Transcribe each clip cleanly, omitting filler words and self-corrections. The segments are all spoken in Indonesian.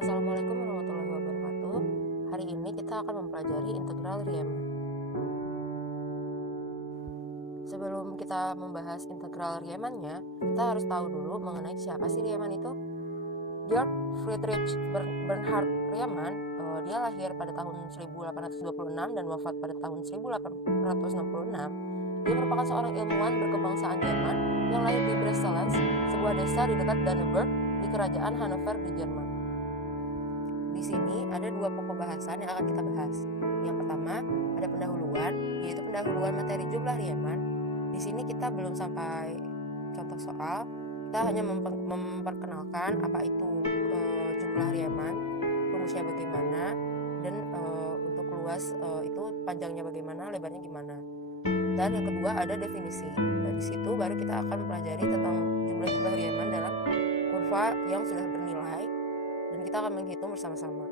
Assalamualaikum warahmatullahi wabarakatuh. Hari ini kita akan mempelajari integral Riemann. Sebelum kita membahas integral Riemann-nya, kita harus tahu dulu mengenai siapa sih Riemann itu. Georg Friedrich Bernhard Riemann, dia lahir pada tahun 1826 dan wafat pada tahun 1866. Dia merupakan seorang ilmuwan berkebangsaan Jerman yang lahir di Bresselen, sebuah desa di dekat Danneberg di Kerajaan Hanover di Jerman. Di sini ada dua pokok bahasan yang akan kita bahas. Yang pertama ada pendahuluan, yaitu pendahuluan materi jumlah Riemann. Di sini kita belum sampai contoh soal, kita hanya memperkenalkan apa itu jumlah Riemann, rumusnya bagaimana, dan untuk luas itu panjangnya bagaimana, lebarnya gimana. Dan yang kedua ada definisi. Di situ baru kita akan mempelajari tentang jumlah-jumlah Riemann dalam kurva yang sudah bernilai, dan kita akan menghitung bersama-sama.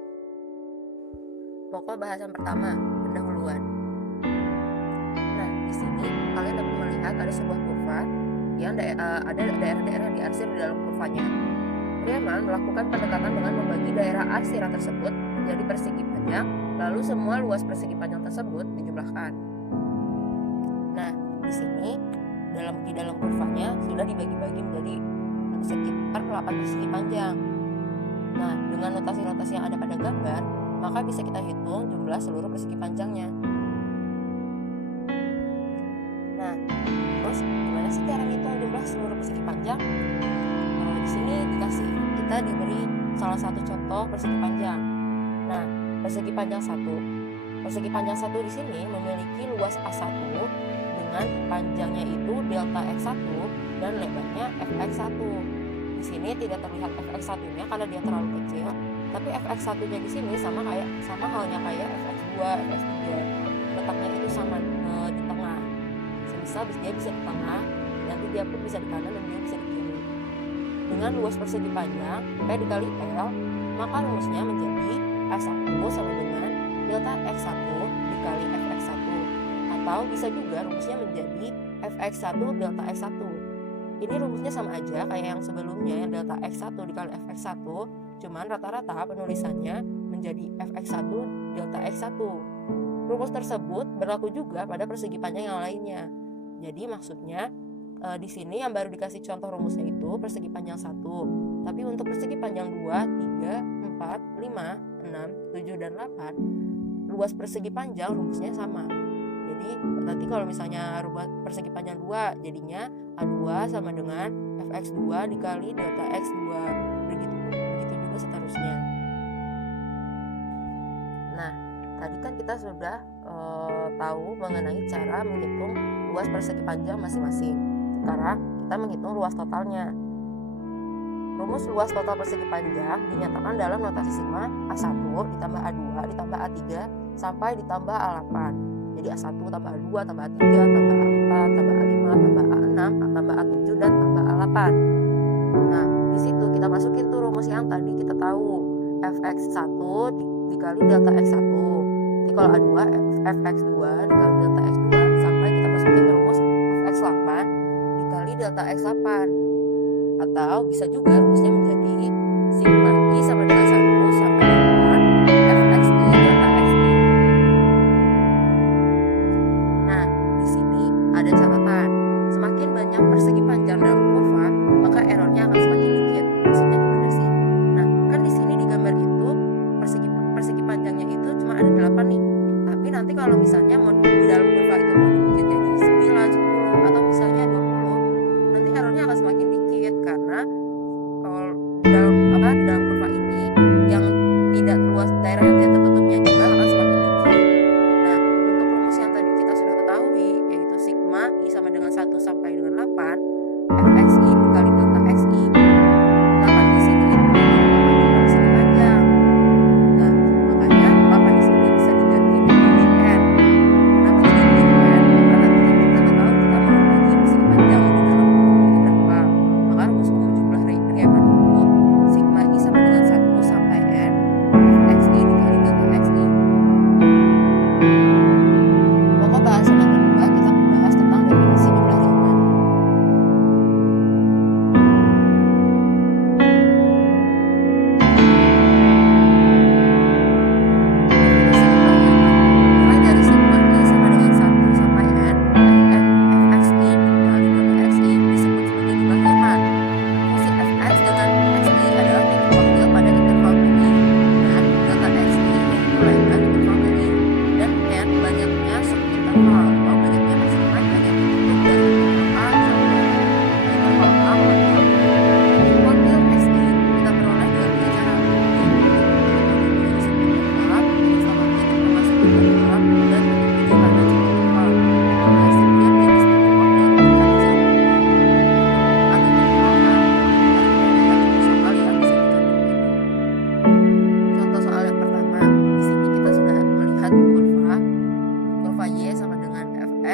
Pokok bahasan pertama, pendahuluan. Nah, di sini kalian dapat melihat ada sebuah kurva yang ada daerah-daerah diarsir di dalam kurvanya. Riemann melakukan pendekatan dengan membagi daerah arsiran tersebut menjadi persegi panjang, lalu semua luas persegi panjang tersebut dijumlahkan. Nah, di sini di dalam kurvanya sudah dibagi-bagi menjadi sekitar 8 persegi panjang. Nah, dengan notasi-notasi yang ada pada gambar, maka bisa kita hitung jumlah seluruh persegi panjangnya. Nah, terus gimana sih cara ngitung jumlah seluruh persegi panjang? Di sini kita diberi salah satu contoh persegi panjang. Nah, persegi panjang 1. Persegi panjang 1 di sini memiliki luas A1 dengan panjangnya itu delta x1 dan lebarnya fx1. Di sini tidak terlihat fx1-nya karena dia terlalu kecil, tapi fx1-nya di sini sama halnya kayak fx2, fx3. Letaknya itu sama di tengah. Semisal dia bisa di tengah, nanti dia pun bisa di kanan dan dia bisa di kiri. Dengan luas persegi panjang P dikali L, maka rumusnya menjadi A1 sama dengan delta x1 dikali fx1. Atau bisa juga rumusnya menjadi fx1 delta x1. Ini rumusnya sama aja kayak yang sebelumnya, yang delta x1 dikali fx1, cuman rata-rata penulisannya menjadi fx1 delta x1. Rumus tersebut berlaku juga pada persegi panjang yang lainnya. Jadi maksudnya di sini yang baru dikasih contoh rumusnya itu persegi panjang 1. Tapi untuk persegi panjang 2, 3, 4, 5, 6, 7, dan 8, luas persegi panjang rumusnya sama. Jadi nanti kalau misalnya rubah persegi panjang 2, jadinya A2 sama dengan fx2 dikali delta x2. Begitu juga seterusnya. Nah, tadi kan kita sudah tahu mengenai cara menghitung luas persegi panjang masing-masing. Sekarang kita menghitung luas totalnya. Rumus luas total persegi panjang dinyatakan dalam notasi sigma A1 ditambah A2 ditambah A3 sampai ditambah A8. Jadi A1 tambah A2 tambah A3 tambah A4 tambah A5 tambah A6 tambah A7 dan tambah A8. Nah, di situ kita masukin tuh rumus yang tadi kita tahu, fx1 dikali delta x1. Nanti kalau A2 fx2 dikali delta x2 sampai kita masukin rumus fx8 dikali delta x8. Atau bisa juga rumusnya menjadi sigma i sama dengan 1 sampai dengan fxi delta xi. Nah, di sini ada catatan. Semakin banyak persegi panjang dalam kurva, maka errornya akan semakin dikit. Maksudnya gimana sih? Nah, kan di sini di gambar itu persegi panjangnya itu cuma ada 8 nih. Tapi nanti kalau misalnya mau di dalam kurva itu mau dibikin jadi 9, 10 atau misalnya 20, nanti errornya akan semakin dikit karena kalau di dalam kurva ini yang tidak luas, daerah yang tidak tertutupnya juga akan semakin dikit. Nah, untuk rumus yang tadi kita sudah ketahui, yaitu sigma i sama dengan 1 sampai dengan 8 fxi dikali delta xi. 8 di sini itu 8 persegi panjang. Nah, makanya 8 di sini bisa diganti menjadi n. Kenapa jadi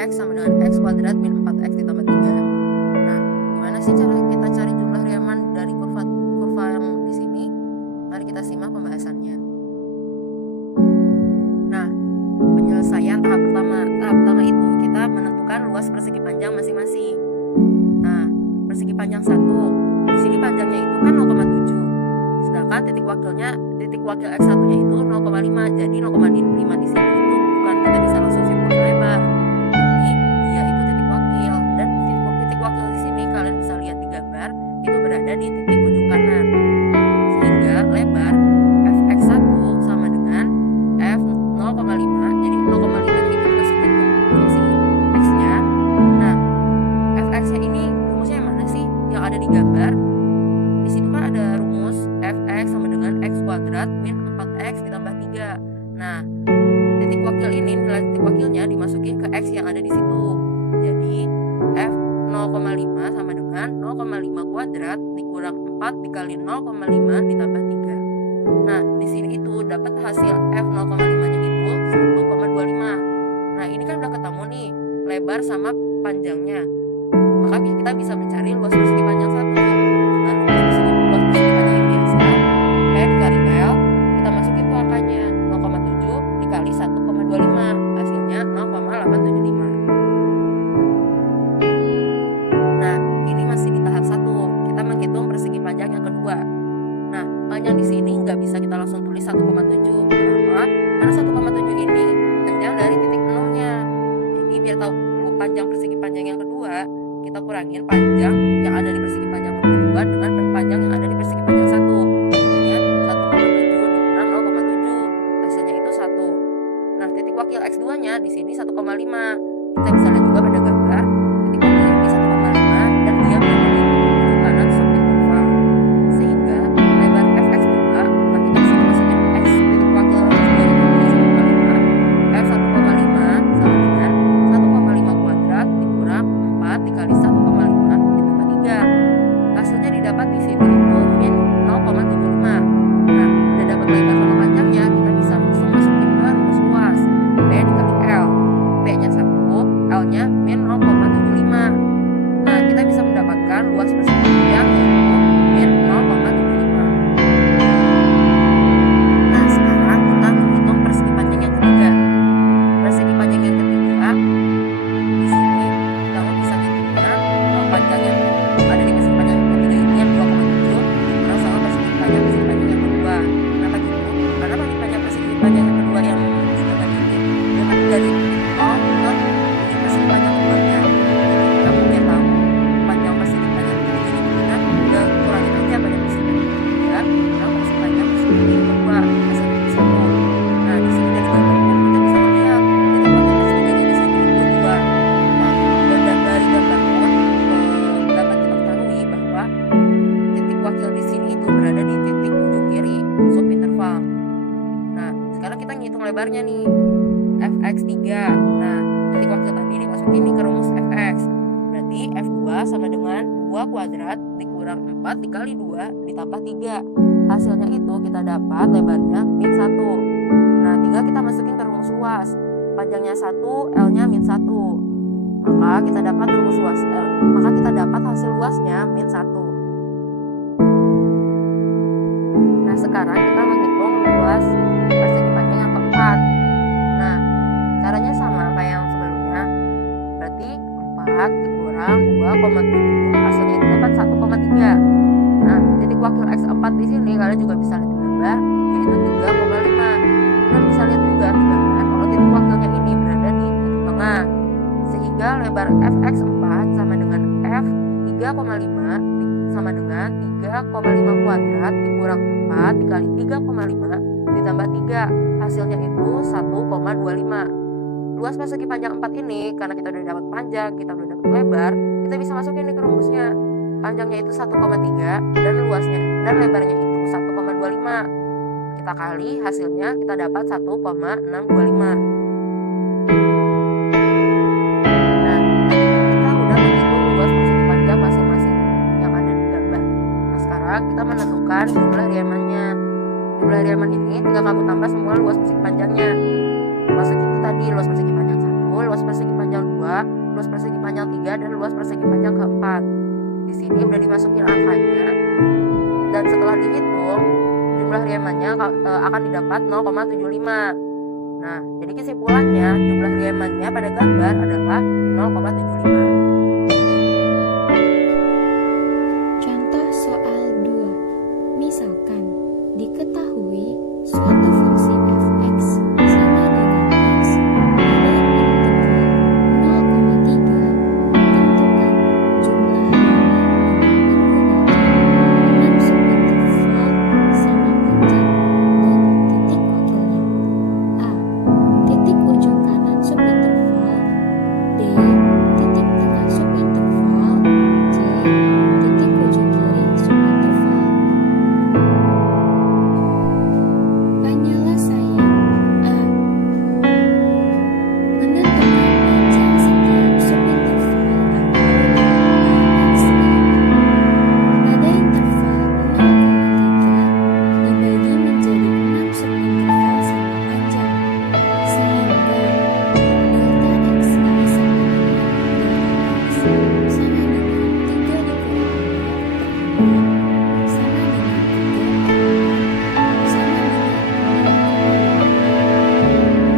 x sama dengan x kuadrat min 4x ditambah 3. Nah, gimana sih cara kita cari jumlah Riemann dari kurva yang di sini? Mari kita simak pembahasannya. Nah, penyelesaian tahap pertama. Tahap pertama itu kita menentukan luas persegi panjang masing-masing. Nah, persegi panjang 1, di sini panjangnya itu kan 0,7. Sedangkan titik wakil x1-nya itu 0,5. Jadi 0,5 di sini itu bukan kita bisa langsung simpulkan lebar, tapi dia itu titik wakil. Dan titik wakil di sini kalian bisa lihat di gambar, itu berada di titik ujung kanan. Sehingga lebar fx1 sama dengan f 0,5. Jadi 0,5 itu dimasukin ke fungsi x-nya. Nah, fx-nya ini rumusnya yang mana sih? Yang ada di gambar. Di situ kan ada rumus fx sama dengan x kuadrat min 4x ditambah 3. Nah, titik wakil ini, nilai titik wakilnya dimasukin ke x yang ada di situ. Jadi f 0,5 sama dengan 0,5 kuadrat dikurang 4 dikali 0,5 ditambah 3. Nah, di sini itu dapat hasil f 0,5-nya itu 1,25. Nah, ini kan udah ketemu nih lebar sama panjangnya. Maka kita bisa mencari luas persegi panjang 1 dengan luas persegi panjang yang biasa. P dikali L, kita masukin tuh angkanya 0,7 dikali 1,25, hasilnya 0,875. Nah, ini masih di tahap 1. Kita menghitung persegi panjang yang kedua. Nah, panjang di sini nggak bisa kita langsung tulis 1,7. Kenapa? Karena 1,7 ini panjang dari titik 0-nya. Jadi biar tahu panjang persegi panjang yang kedua, kita kurangin panjang yang ada di persegi panjang yang kedua dengan panjang yang ada di persegi panjang 1. Jadinya 1,7 dikurang 0,7, hasilnya itu 1. Nah, titik wakil x2-nya di sini 1,5. Kita bisa lihat juga pada gambar, titik wakil ini 1,5 dan dia berada di ujung kanan subinterval. Sehingga lebar fx2, nah kita di sini masukin x titik wakil x2 yang tadi 1,5, f 1,5 sama dengan 1,5 kuadrat dikurang 4 dikali 1,5 ditambah 3. Hasilnya didapat di sini itu min 0,75. Nah, udah dapat lebar sama panjangnya, kita bisa langsung masukin ke rumus luas. P dikali L. P-nya 1, L-nya min 0,75. Nah, kita bisa mendapatkan luas persegi panjang yaitu min 0,75. Nah, sekarang kita menghitung persegi panjang yang ketiga. Persegi panjang yang ketiga di sini kamu bisa hitungnya panjang yang ada di persegi panjang yang ketiga ini yang 2,7 dikurang sama persegi panjang yang kedua. Kenapa gitu? Karena persegi panjang yang kedua yang didapat ini dapat dari titik 0 ke ujung persegi panjang keduanya. Jadi kamu biar tahu panjang persegi panjang ketiga ini gimana, udah kurangin aja pada persegi panjang ketiga kurang persegi panjang persegi kedua, hasilnya itu 1. Nah, di sini dari gambar pun kita bisa melihat titik wakil x3-nya di sini itu 2. Nah, dan dari gambar pun dapat kita ketahui bahwa titik wakil di sini itu berada di titik ujung kiri subinterval. Nah, sekarang kita ngitung lebarnya nih, fx3. Nah, titik wakil tadi dimasukin nih ke rumus fx. Berarti f2 sama dengan 2 kuadrat dikurang 4 dikali 2 ditambah 3. Hasilnya itu kita dapat lebarnya min 1. Nah, 3 kita masukin ke rumus luas. Panjangnya 1, L-nya min 1. Maka kita dapat hasil luasnya min 1. Nah, sekarang kita menghitung luas persegi panjang yang keempat. Nah, caranya sama kayak yang sebelumnya. Berarti 4 dikurang 2,7, hasilnya itu dapat 1,3. Nah, titik wakil x4 di sini kalian juga bisa lihat di gambar, yaitu 3,5. Kalian bisa lihat juga di gambar kalau titik wakilnya ini berada di titik tengah. Sehingga lebar fx4 sama dengan f 3,5 sama dengan 3,5 kuadrat dikurang 4 dikali 3,5 ditambah 3. Hasilnya itu 1,25. Luas persegi panjang 4 ini karena kita udah dapat panjang, kita udah dapat lebar, kita bisa masukin ke rumusnya. Panjangnya itu 1,3 dan luasnya dan lebarnya itu 1,25. Kita kali hasilnya kita dapat 1,625. Nah, tadi kita udah menghitung luas persegi panjang masing-masing yang ada di gambar. Nah, sekarang kita menentukan jumlah Riemannnya. Jumlah Riemann ini tinggal kamu tambah semua luas persegi panjangnya. Masukin itu tadi luas persegi panjang 1, luas persegi panjang 2, 2, luas persegi panjang 3, dan luas persegi panjang keempat. Di sini udah dimasukin angkanya, dan setelah dihitung jumlah Riemannya akan didapat 0,75. Nah, jadi kesimpulannya jumlah Riemannya pada gambar adalah 0,75. Contoh soal 2. Misalkan diketahui suatu fungsi fx sama dengan x pada integral 0,3. Tentukan jumlah Riemann dengan menggunakan 6 subinterval sama panjang dan titik wakilnya. A. Titik ujung kanan subinterval. B. Titik tengah subinterval. C. Titik ujung kiri subinterval. Penyelesaian. A. Menentukan panjang setiap subinterval atau delta xi pada interval 0,3 dibagi menjadi 6 subinterval sama panjang, sehingga delta xi sama dengan delta x sama dengan 3 dikurang 4 per 6 sama dengan 3 sama dengan 0,5.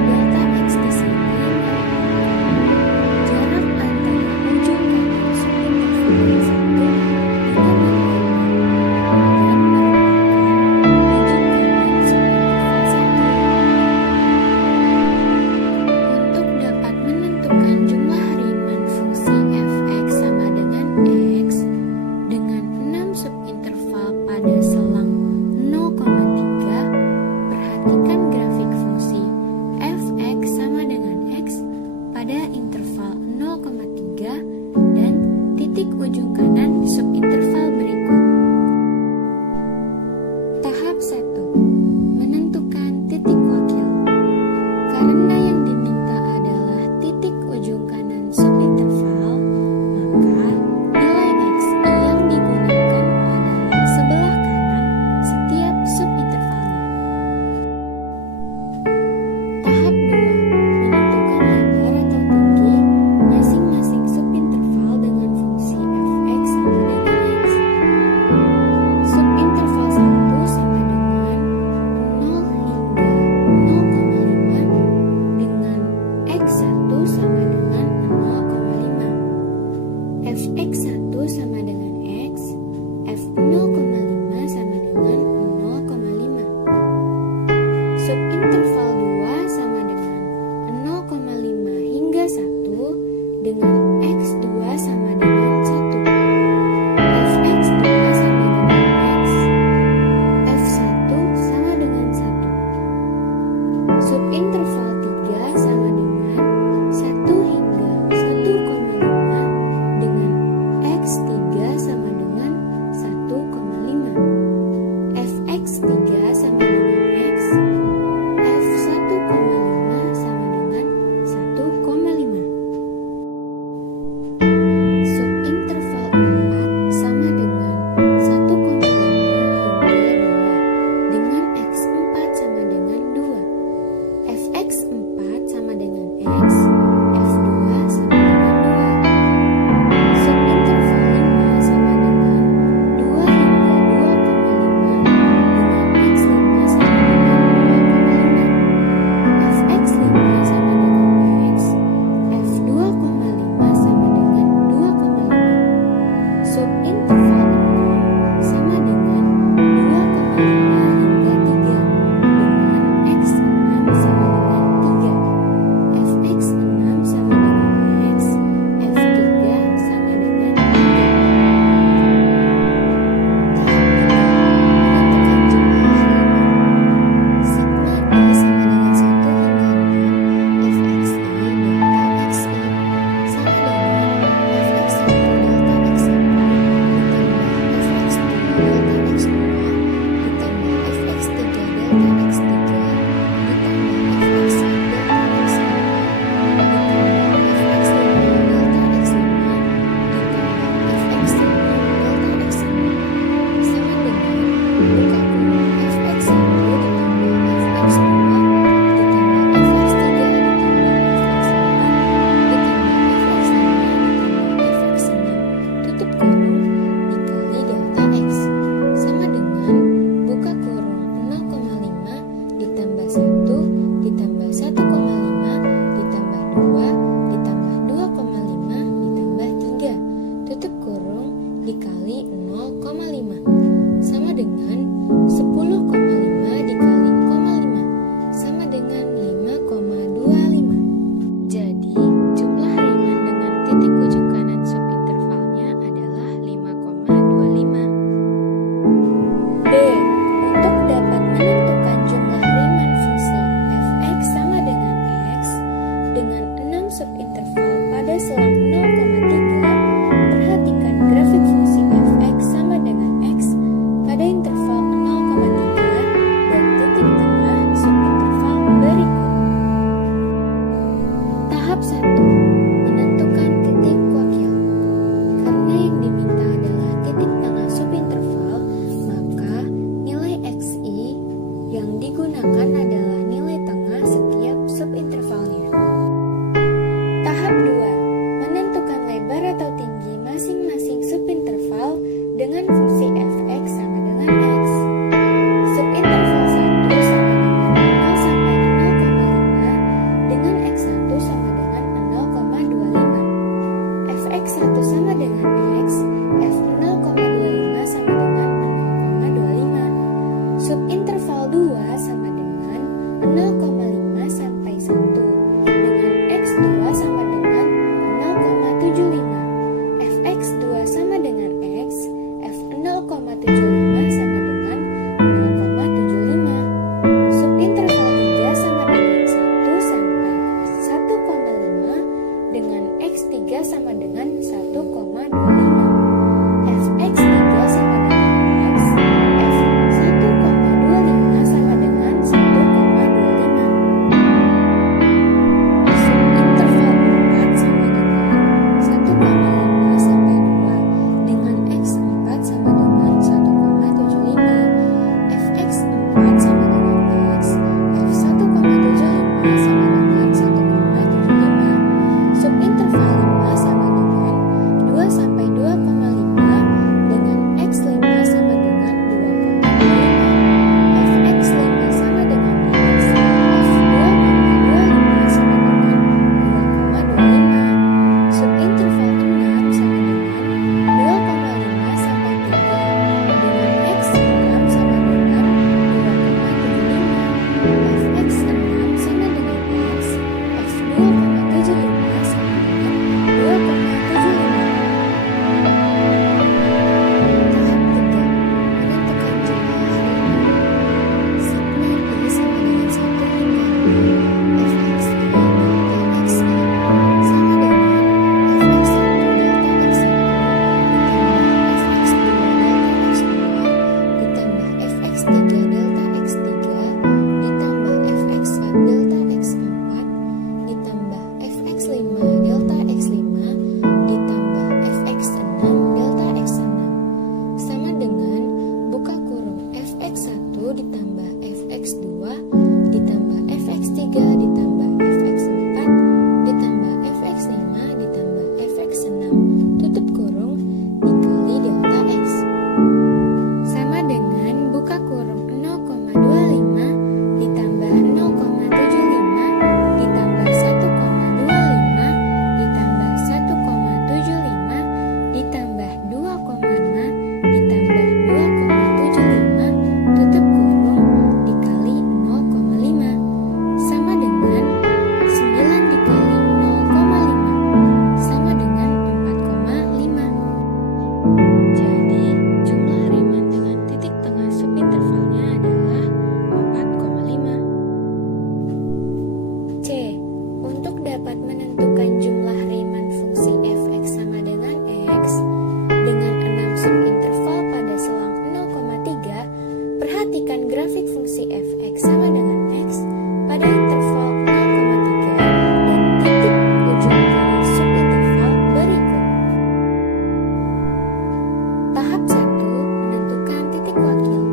Delta x di sini jarak antara ujung kanan subinterval yang satu dengan yang lainnya dan merupakan ujung kanan subinterval satu. Untuk dapat menentukan jumlah Riemann fungsi fx sama dengan x dengan 6 subinterval pada selang 0,3, perhatikan grafik fungsi fx sama dengan x pada interval 0,3 dan titik ujung kanan subinterval berikut. Tahap 1. Menentukan titik wakil. Karena yang diminta adalah titik ujung kanan subinterval, maka nilai xi yang digunakan adalah sebelah kanan setiap subintervalnya. Tahap 2. Menentukan lebar atau tinggi masing-masing subinterval dengan fungsi fx sama dengan x. Subinterval 1 sama dengan 0 hingga 0,5 dengan x1 sama dengan 0,5. Fx1 sama dengan x, f0,5 sama dengan 0,5. Subinterval 2 sama dengan 0,5 hingga 1 dengan x2 sama dengan 1. Fx2 sama dengan x, f1 sama dengan 1. Subinterval 3 sama dengan 1 hingga 1,5 dengan x3 sama dengan 1,5. Fx3 sama dengan x, f1 digunakan adalah nilai tengah setiap subintervalnya. Tahap 2. Menentukan lebar atau tinggi masing-masing subinterval dengan fungsi f(x) sama dengan x. Subinterval 1 sama dengan 0 sampai 0,5 dengan x1 sama dengan 0,25. f(x1) sama dengan x, f0,25 sama dengan 0,25. Subinterval 2 sama dengan 0,5 sampai 1 dengan x2 sama dengan 0,75. fx2 sama dengan x, f0,75 sama dengan 0,75. Subinterval 3 sama dengan 1 sampai 1,5 dengan x3 sama dengan 1,25. fx3 sama dengan x, f1,25 sama dengan 1,25. Subinterval 4 sama dengan 1,5 sampai 2 dengan x4 sama dengan 1,75. fx4 sama dengan x, f1,75 sama dengan 1,75. Subinterval 5 sama dengan 2 sampai 2,5 dengan x5 sama dengan 2,25. fx5 sama dengan x, f2,25 sama dengan 2,25. Subinterval 6 sama dengan 2,5 sampai 3 dengan x6 sama dengan 2,75. fx6 sama dengan x, f2,75 sama dengan 2,75. Tahap 3. Menentukan jumlah harian. Segmen I sama dengan 1 hingga 5. fx1 delta xi sama dengan fx1 delta x1 ditambah fx2 delta x2 ditambah fx3 delta x4 ditambah fx4 ditambah fx5 delta x5 ditambah fx6 delta x6 sama dengan buka kurung fx1 ditambah fx2 ditambah fx3 ditambah fx4 ditambah fx5 ditambah fx6 tutup kurung dikali delta x sama dengan buka kurung 0,25 ditambah 0,75 ditambah 1,25 ditambah 1,75 ditambah 2,5 ditambah 2,75 tutup kurung dikali 0,5 sama dengan 9 dikali 0,5 sama dengan 4,5. Jadi, jumlah Riemann dengan titik tengah subintervalnya adalah 4,5. C. Untuk dapat menentukan jumlah Riemann fungsi f(x) sama dengan x dengan 6 subinterval pada selang 0,3, perhatikan grafik fungsi f(x) sama dengan x pada interval 0,3 dan titik ujung kiri subinterval berikut. Tahap 1. Menentukan titik wakil.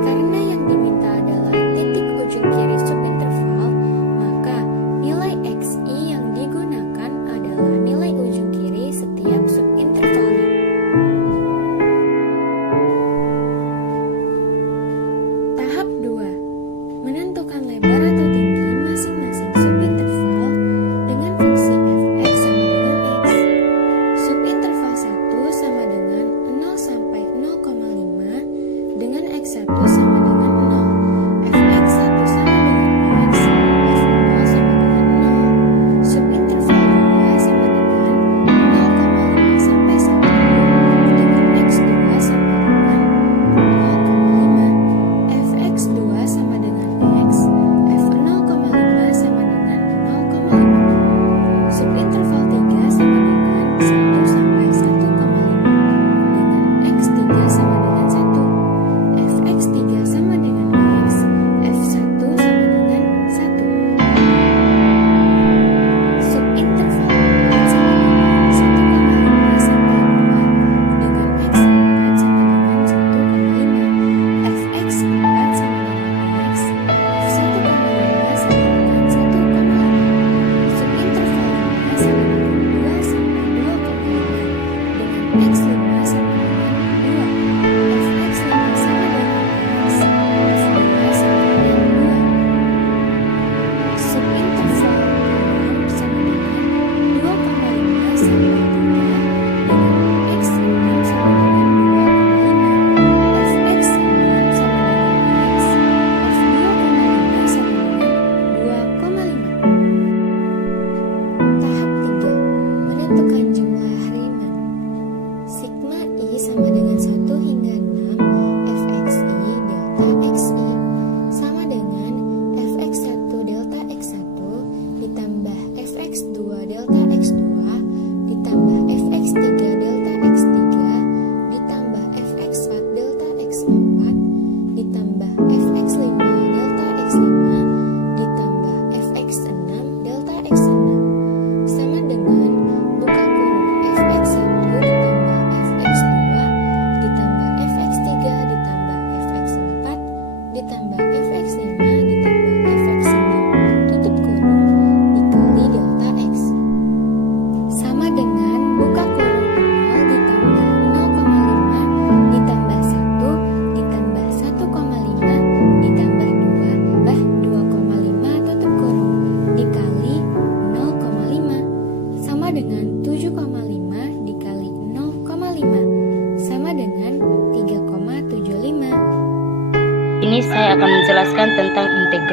Karena yang diminta adalah titik ujung kiri subinterval, maka nilai xi yang digunakan adalah nilai ujung kiri setiap subintervalnya. Tahap 2. Menentukan lebar atau tinggi masing-masing subinterval dengan fungsi f(x) sama dengan x. Subinterval 1 sama dengan 0 sampai 0,5 dengan x1 sama dengan 0. fx1 sama dengan x, f0 sama dengan 0. Subinterval 2 sama dengan 0,5 sampai 1 dengan x2 sama dengan 0,5. fx2 sama dengan x,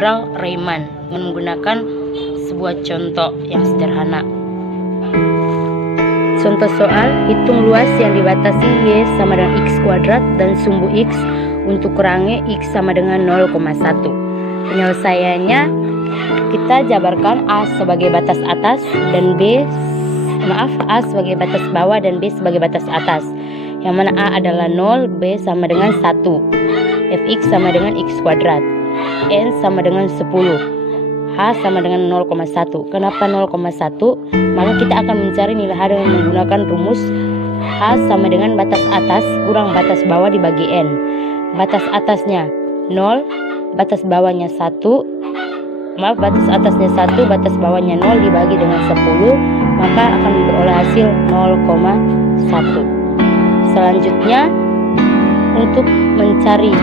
integral Riemann dengan menggunakan sebuah contoh yang sederhana. Contoh soal, hitung luas yang dibatasi Y sama dengan X kuadrat dan sumbu X untuk kurangnya X sama dengan 0,1. Penyelesaiannya, kita jabarkan A sebagai batas atas dan A sebagai batas bawah dan B sebagai batas atas. Yang mana A adalah 0, B sama dengan 1, Fx sama dengan X kuadrat, N sama dengan 10, H sama dengan 0,1. Kenapa 0,1? Maka kita akan mencari nilai H dengan menggunakan rumus H sama dengan batas atas kurang batas bawah dibagi N. Batas atasnya 0, batas bawahnya 1, batas atasnya 1, batas bawahnya 0 dibagi dengan 10, maka akan memperoleh hasil 0,1. Selanjutnya untuk mencari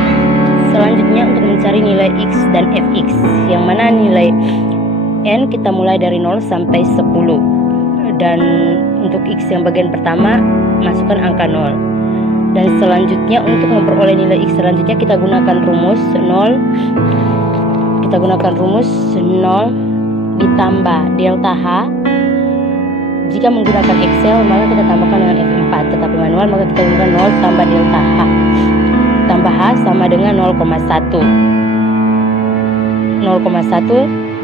nilai X dan Fx, yang mana nilai N kita mulai dari 0 sampai 10, dan untuk X yang bagian pertama masukkan angka 0. Dan selanjutnya untuk memperoleh nilai X selanjutnya kita gunakan rumus 0 ditambah delta H. Jika menggunakan Excel maka kita tambahkan dengan F4, tetapi manual maka kita gunakan 0 tambah delta H tambah H sama dengan 0,1,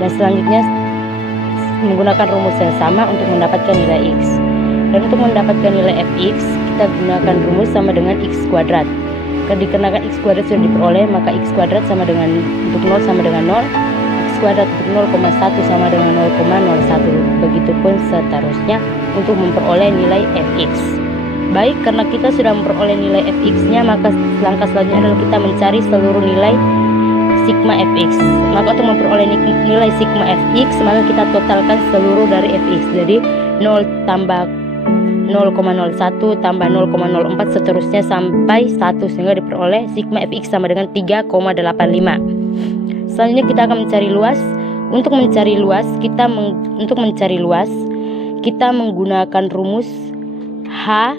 dan selanjutnya menggunakan rumus yang sama untuk mendapatkan nilai X. Dan untuk mendapatkan nilai Fx kita gunakan rumus sama dengan X kuadrat. Dikarenakan X kuadrat sudah diperoleh, maka X kuadrat sama dengan untuk 0 sama dengan 0, X kuadrat untuk 0,1 sama dengan 0,01. Begitupun seterusnya untuk memperoleh nilai Fx. Baik, karena kita sudah memperoleh nilai Fx-nya, maka langkah selanjutnya adalah kita mencari seluruh nilai sigma Fx. Maka untuk memperoleh nilai sigma Fx, maka kita totalkan seluruh dari Fx. Jadi 0 tambah 0,01 tambah 0,04 seterusnya sampai 1, sehingga diperoleh sigma Fx sama dengan 3,85. Selanjutnya kita akan mencari luas. Untuk mencari luas kita menggunakan rumus H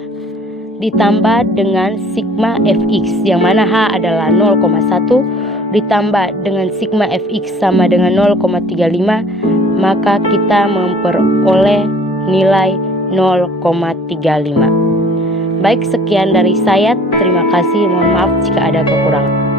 ditambah dengan sigma Fx, yang mana H adalah 0,1 ditambah dengan sigma Fx sama dengan 0,35, maka kita memperoleh nilai 0,35. Baik, sekian dari saya. Terima kasih. Mohon maaf jika ada kekurangan.